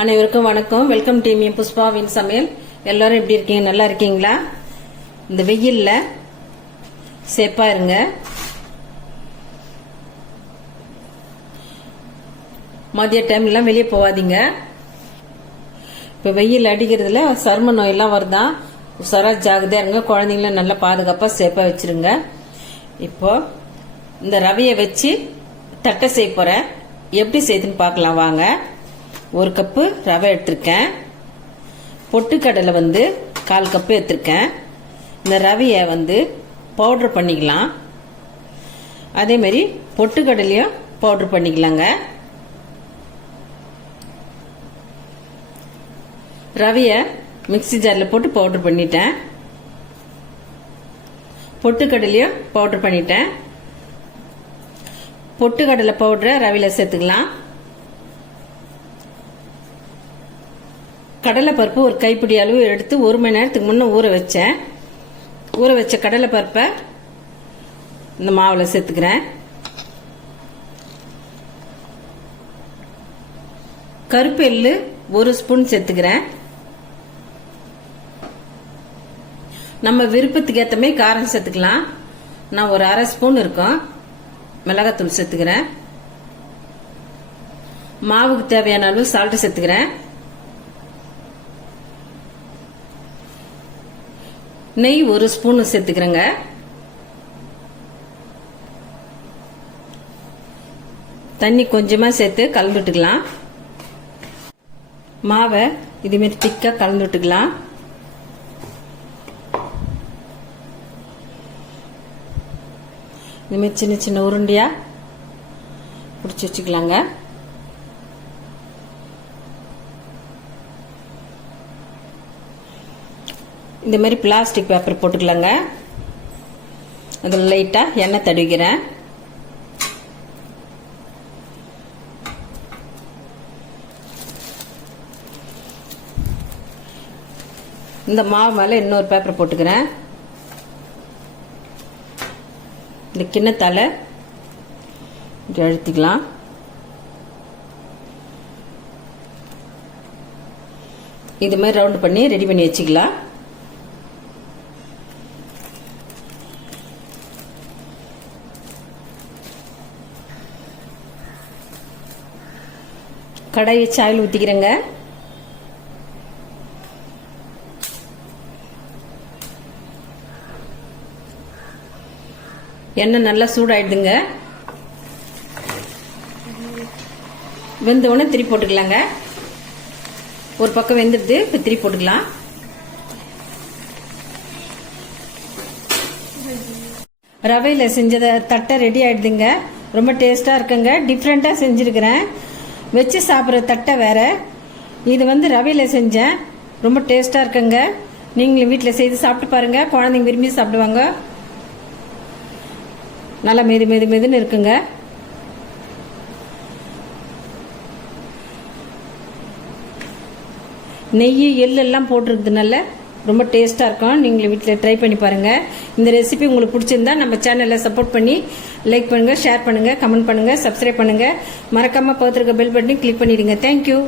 அனைவருக்கும் வணக்கம். Welcome team புஷ்பாவின் சமையல். எல்லாரும் எப்படி இருக்கீங்க? நல்லா இருக்கீங்களா? இந்த வெயில்ல சேஃபா இருங்க. மதிய டைம்லாம் வெளியே போகாதீங்க. இப்ப வெயில் அடிக்கிறதுல சரும நோயெல்லாம் வருதான். உசாரா ஜாகிரதையா இருங்க. குழந்தைங்கள நல்லா பாதுகாப்பா சேஃபா வச்சிருங்க. இப்போ இந்த ரவையை வச்சு தட்டை செய்ய போறேன். எப்படி செய்யுதுன்னு பார்க்கலாம் வாங்க. ஒரு கப்பு ரவை எடுத்திருக்கேன். பொட்டுக்கடலை 1/4 கப்பு எடுத்திருக்கேன். இந்த ரவையை பவுடர் பண்ணிக்கலாம். அதே மாதிரி பொட்டுக்கடலையும் பவுடர் பண்ணிக்கலாங்க. ரவையை மிக்ஸி ஜாரில் போட்டு பவுடர் பண்ணிட்டேன். பொட்டுக்கடலையும் பவுடர் பண்ணிட்டேன். பொட்டுக்கடலை பவுடரை ரவையில் சேர்த்துக்கலாம். கடலை பருப்பு ஒரு கைப்பிடி அளவு எடுத்து 1 மணி நேரத்துக்கு முன்ன ஊற வச்சேன். ஊற வச்ச கடலை பருப்பை இந்த மாவுல சேர்த்துக்கிறேன். கருப்பு எள்ளு 1 ஸ்பூன் சேர்த்துக்கிறேன். நம்ம விருப்பத்துக்கு ஏற்ற மாதிரி காரம் சேர்த்துக்கலாம். நான் ஒரு 1/2 ஸ்பூன் இருக்கும் மிளகாத்தூள் சேர்த்துக்கிறேன். மாவுக்கு தேவையான அளவு சால்ட் சேர்த்துக்கிறேன். நெய் 1 ஸ்பூன் சேர்த்துக்கிறேங்க. தண்ணி கொஞ்சமா சேர்த்து கலந்துட்டுக்கலாம். மாவை இதுமாரி திக்கா கலந்துட்டுக்கலாம். இதுமாரி சின்ன சின்ன உருண்டையா பிடிச்சி வச்சுக்கலாங்க. இந்த மாதிரி பிளாஸ்டிக் பேப்பர் போட்டுக்கலாங்க. அதில் லைட்டா எண்ணெய் தடவிக்கிறேன். இந்த மாவு மேல இன்னொரு பேப்பர் போட்டுக்கிறேன். இந்த கிண்ணத்தால அழுத்திக்கலாம். இது மாதிரி ரவுண்ட் பண்ணி ரெடி பண்ணி வச்சுக்கலாம். கடாய் வச்சு ஆயில் ஊத்திக்கிறேங்க. எண்ணெய் நல்லா சூடாயிடுதுங்க. வெந்த உடனே திருப்பி போட்டுக்கலாங்க. ஒரு பக்கம் வெந்துடுது, இப்ப திருப்பி போட்டுக்கலாம். ரவையில செஞ்சத தட்டை ரெடி ஆயிடுதுங்க. ரொம்ப டேஸ்டா இருக்குங்க. டிஃப்ரெண்டா செஞ்சிருக்கிறேன். வச்சு சாப்பிட்ற தட்டை வேற. இது ரவையில செஞ்சேன். ரொம்ப டேஸ்டா இருக்குங்க. நீங்களும் வீட்டில் செய்து சாப்பிட்டு பாருங்க. குழந்தைங்க விரும்பி சாப்பிடுவாங்க. நல்லா மெதுன்னு இருக்குங்க. நெய் எள்ளு எல்லாம் போட்டிருக்கிறதுனால ரொம்ப டேஸ்டா இருக்கும். நீங்களும் வீட்டில் ட்ரை பண்ணி பாருங்க. இந்த ரெசிபி உங்களுக்கு பிடிச்சிருந்தா நம்ம சேனலை சப்போர்ட் பண்ணி லைக் பண்ணுங்க, ஷேர் பண்ணுங்க, கமெண்ட் பண்ணுங்க, சப்ஸ்கிரைப் பண்ணுங்க. மறக்காம பக்கத்துல இருக்க பெல் பட்டனை கிளிக் பண்ணிடுங்க. தேங்க்யூ.